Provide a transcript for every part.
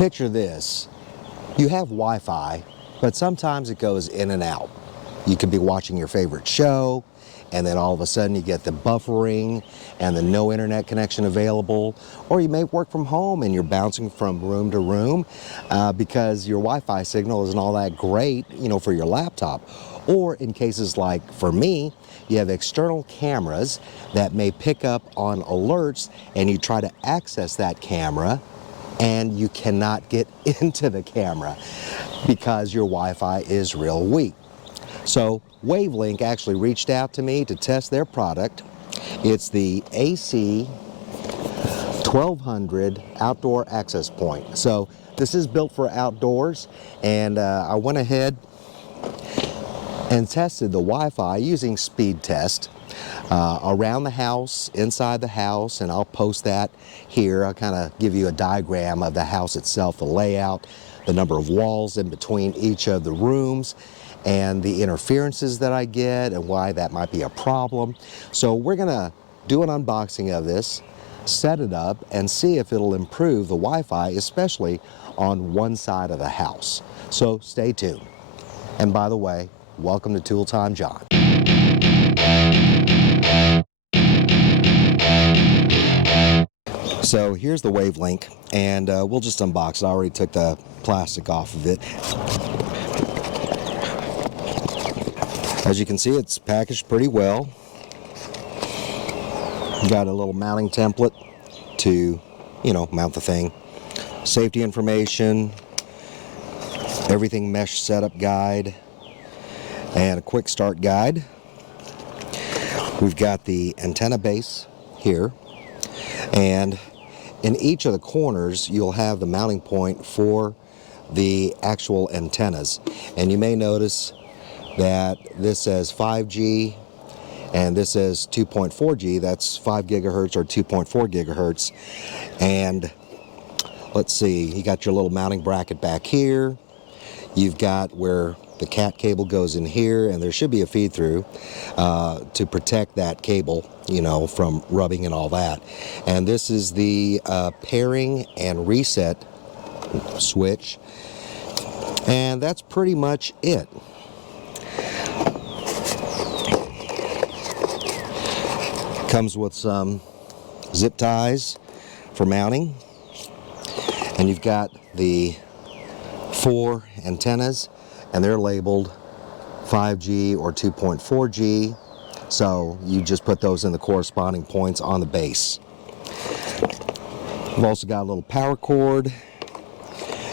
Picture this. You have Wi-Fi, but sometimes it goes in and out. You could be watching your favorite show, and then all of a sudden you get the buffering and the no internet connection available. Or you may work from home and you're bouncing from room to room because your Wi-Fi signal isn't all that great, for your laptop. Or in cases like for me, you have external cameras that may pick up on alerts, and you try to access that camera and you cannot get into the camera because your Wi-Fi is real weak. So Wavelink actually reached out to me to test their product. It's the AC 1200 outdoor access point. So this is built for outdoors, and I went ahead and tested the Wi-Fi using speed test around the house, inside the house, and I'll post that here. I'll kind of give you a diagram of the house itself, the layout, the number of walls in between each of the rooms, and the interferences that I get and why that might be a problem. So we're gonna do an unboxing of this, set it up, and see if it'll improve the Wi-Fi, especially on one side of the house. So stay tuned. And by the way, welcome to Tool Time John. So here's the Wavelink, and we'll just unbox it. I already took the plastic off of it. As you can see, it's packaged pretty well. Got a little mounting template to, mount the thing. Safety information, everything mesh setup guide, and a quick start guide. We've got the antenna base here, and in each of the corners you'll have the mounting point for the actual antennas. And you may notice that this says 5G and this says 2.4G. That's 5 gigahertz or 2.4 gigahertz. And let's see, you got your little mounting bracket back here. You've got where the cat cable goes in here, and there should be a feed through to protect that cable, from rubbing and all that. And this is the pairing and reset switch, and that's pretty much it. Comes with some zip ties for mounting, and you've got the 4 antennas, and they're labeled 5G or 2.4G, so you just put those in the corresponding points on the base. You've also got a little power cord,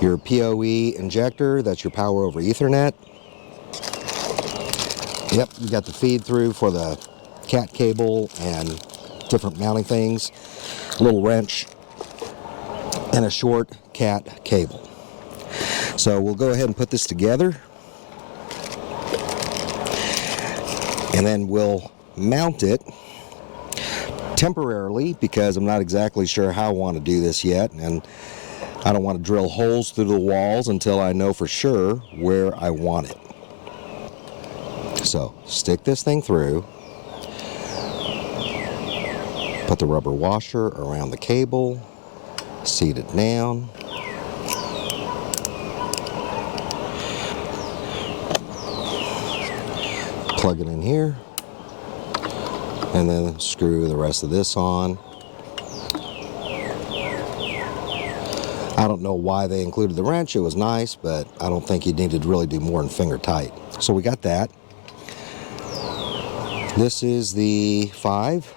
your PoE injector, that's your power over Ethernet. Yep, you got the feed through for the cat cable and different mounting things, a little wrench, and a short cat cable. So we'll go ahead and put this together, and then we'll mount it temporarily because I'm not exactly sure how I want to do this yet, and I don't want to drill holes through the walls until I know for sure where I want it. So stick this thing through, put the rubber washer around the cable, seat it down, plug it in here, and then screw the rest of this on. I don't know why they included the wrench. It was nice, but I don't think you need to really do more than finger tight. So we got that. This is the 5.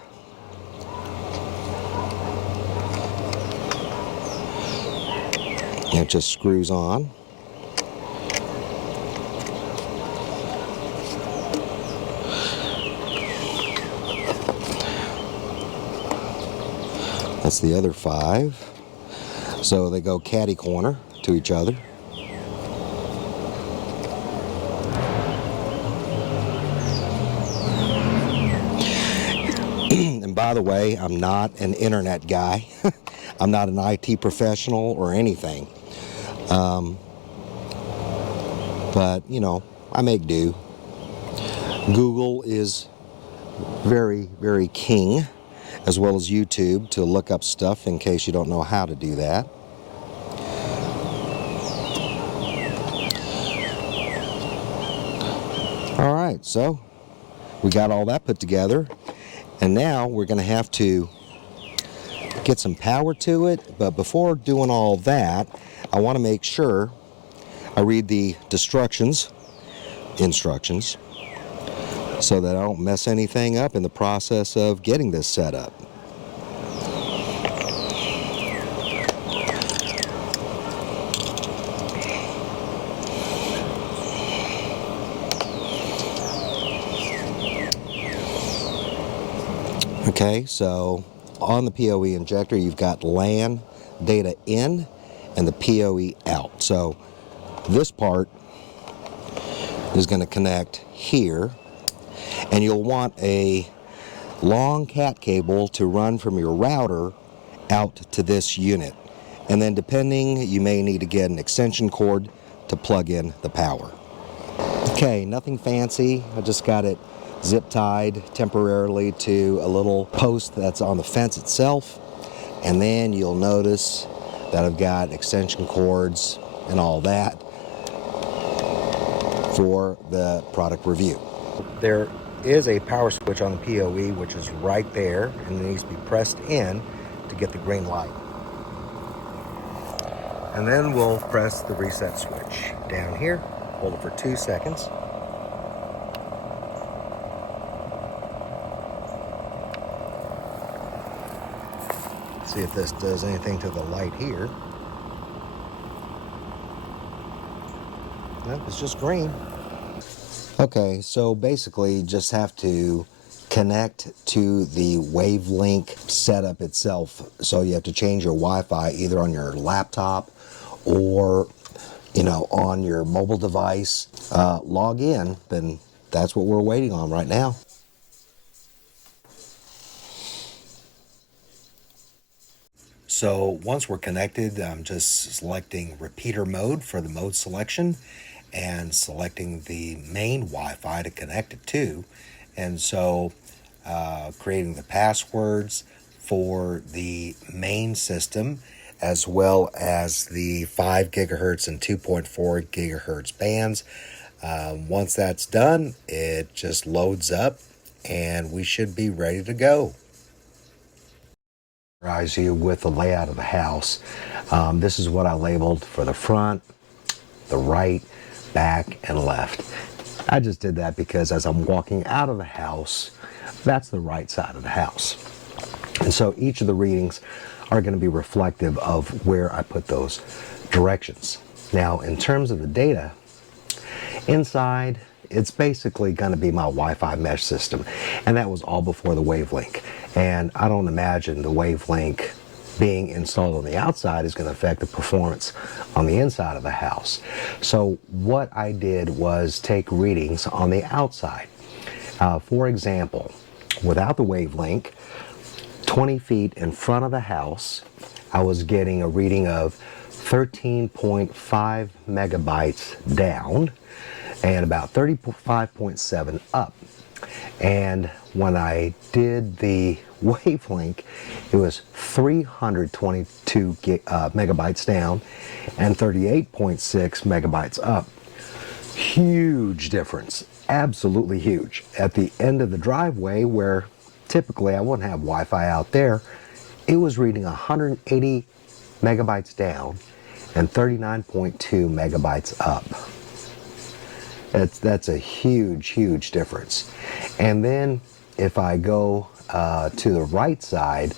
It just screws on. That's the other 5. So they go catty corner to each other. And by the way, I'm not an internet guy. I'm not an IT professional or anything. But, I make do. Google is very, very king, as well as YouTube, to look up stuff in case you don't know how to do that. All right, so we got all that put together, and now we're going to have to get some power to it. But before doing all that, I want to make sure I read the instructions so that I don't mess anything up in the process of getting this set up. Okay, so on the POE injector, you've got LAN data in and the POE out. So this part is going to connect here, and you'll want a long cat cable to run from your router out to this unit. And then depending, you may need to get an extension cord to plug in the power. Okay, nothing fancy. I just got it zip tied temporarily to a little post that's on the fence itself. And then you'll notice that I've got extension cords and all that for the product review. There is a power switch on the POE, which is right there, and it needs to be pressed in to get the green light. And then we'll press the reset switch down here, hold it for 2 seconds. See if this does anything to the light here. Nope, it's just green. Okay, so basically you just have to connect to the Wavelink setup itself. So you have to change your Wi-Fi either on your laptop or, you know, on your mobile device. Log in, then that's what we're waiting on right now. So once we're connected, I'm just selecting repeater mode for the mode selection and selecting the main Wi-Fi to connect it to. And so creating the passwords for the main system, as well as the 5 gigahertz and 2.4 gigahertz bands. Once that's done, it just loads up and we should be ready to go. You with the layout of the house. This is what I labeled for the front, the right, back, and left. I just did that because as I'm walking out of the house, that's the right side of the house. And so each of the readings are going to be reflective of where I put those directions. Now, in terms of the data, inside, it's basically going to be my Wi-Fi mesh system, and that was all before the Wavelink. And I don't imagine the Wavelink being installed on the outside is going to affect the performance on the inside of the house. So what I did was take readings on the outside. For example, without the Wavelink, 20 feet in front of the house, I was getting a reading of 13.5 megabytes down and about 35.7 up. And when I did the Wavelink, it was 322 megabytes down and 38.6 megabytes up. Huge difference, absolutely huge. At the end of the driveway, where typically I wouldn't have Wi-Fi out there, it was reading 180 megabytes down and 39.2 megabytes up. That's a huge difference. And then if I go to the right side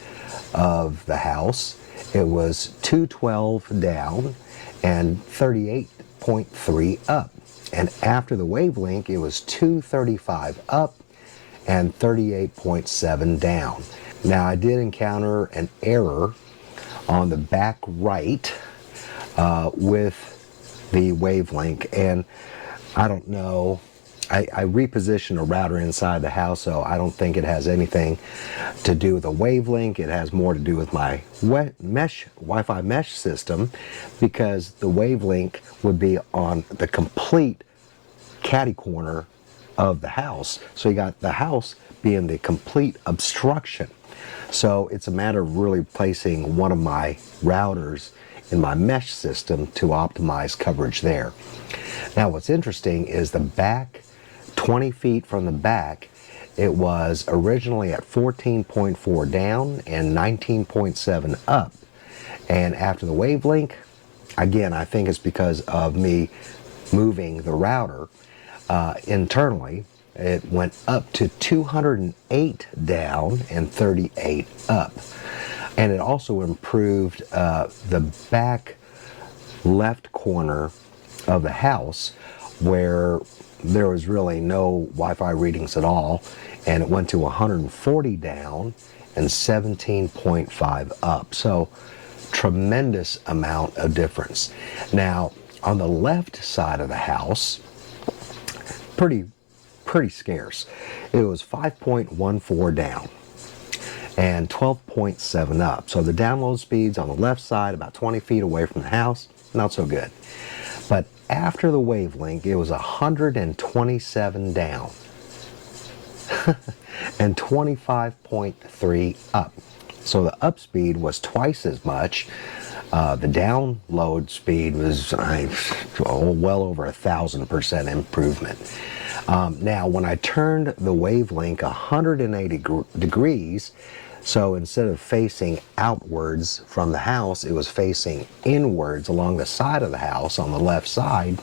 of the house, it was 212 down and 38.3 up. And after the Wavelink, it was 235 up and 38.7 down. Now, I did encounter an error on the back right with the Wavelink, and I don't know, I repositioned a router inside the house, so I don't think it has anything to do with a Wavelink. It has more to do with my Wi-Fi mesh system, because the Wavelink would be on the complete catty corner of the house. So you got the house being the complete obstruction. So it's a matter of really placing one of my routers in my mesh system to optimize coverage there. Now what's interesting is the back 20 feet from the back, it was originally at 14.4 down and 19.7 up. And after the wavelink, again, I think it's because of me moving the router internally, it went up to 208 down and 38 up. And it also improved the back left corner of the house where there was really no Wi-Fi readings at all, and it went to 140 down and 17.5 up. So tremendous amount of difference. Now on the left side of the house, pretty scarce. It was 5.14 down and 12.7 up. So the download speeds on the left side, about 20 feet away from the house, not so good. But after the wavelink, it was 127 down and 25.3 up. So the up speed was twice as much. The download speed was well over 1,000% improvement. Now, when I turned the wavelink 180 degrees, so instead of facing outwards from the house, it was facing inwards along the side of the house on the left side,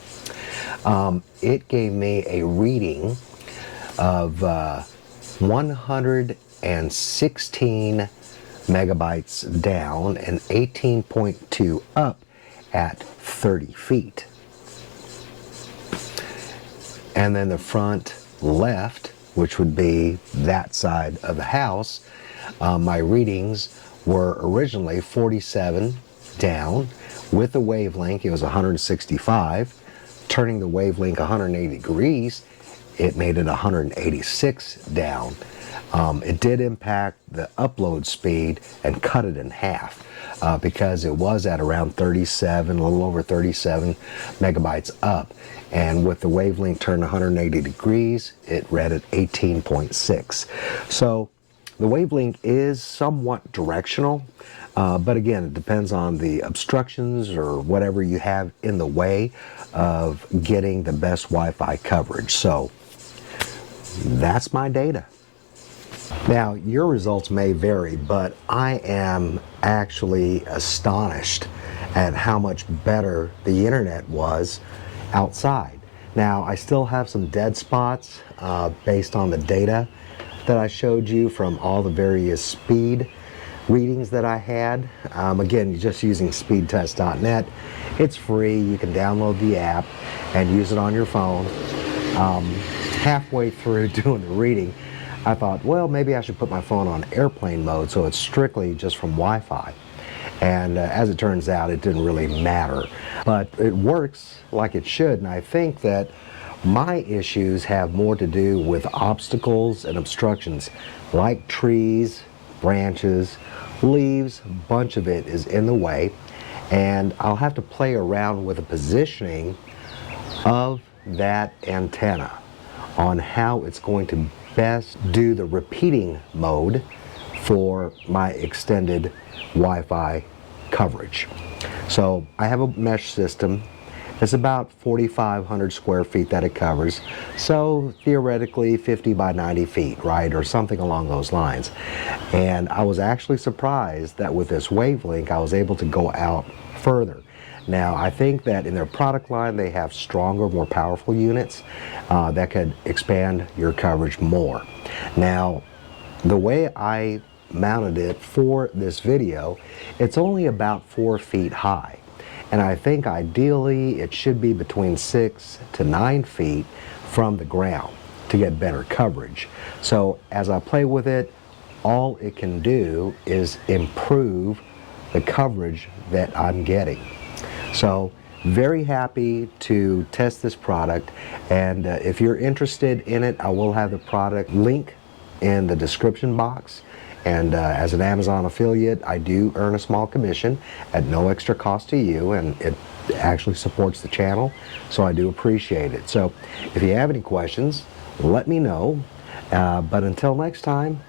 it gave me a reading of 116 megabytes down and 18.2 up at 30 feet. And then the front left, which would be that side of the house, my readings were originally 47 down. With the wavelink, it was 165. Turning the wavelink 180 degrees, it made it 186 down. It did impact the upload speed and cut it in half because it was at around 37, a little over 37 megabytes up. And with the wavelength turned 180 degrees, it read at 18.6. So the wavelength is somewhat directional, but again, it depends on the obstructions or whatever you have in the way of getting the best Wi-Fi coverage. So that's my data. Now, your results may vary, but I am actually astonished at how much better the internet was outside. Now, I still have some dead spots based on the data that I showed you from all the various speed readings that I had. Again, just using speedtest.net. It's free. You can download the app and use it on your phone. Halfway through doing the reading, I thought, well, maybe I should put my phone on airplane mode so it's strictly just from Wi-Fi. And as it turns out, it didn't really matter. But it works like it should, and I think that my issues have more to do with obstacles and obstructions, like trees, branches, leaves. A bunch of it is in the way, and I'll have to play around with the positioning of that antenna on how it's going to best do the repeating mode for my extended Wi-Fi coverage. So I have a mesh system. It's about 4,500 square feet that it covers. So theoretically 50 by 90 feet, right? Or something along those lines. And I was actually surprised that with this wavelength, I was able to go out further. Now, I think that in their product line, they have stronger, more powerful units that could expand your coverage more. Now, the way I mounted it for this video, it's only about 4 feet high. And I think ideally it should be between 6 to 9 feet from the ground to get better coverage. So as I play with it, all it can do is improve the coverage that I'm getting. So very happy to test this product, and if you're interested in it, I will have the product link in the description box. And as an Amazon affiliate, I do earn a small commission at no extra cost to you, and it actually supports the channel, so I do appreciate it. So if you have any questions, let me know. But until next time,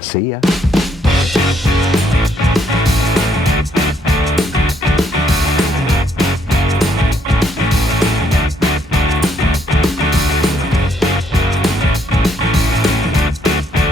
see ya.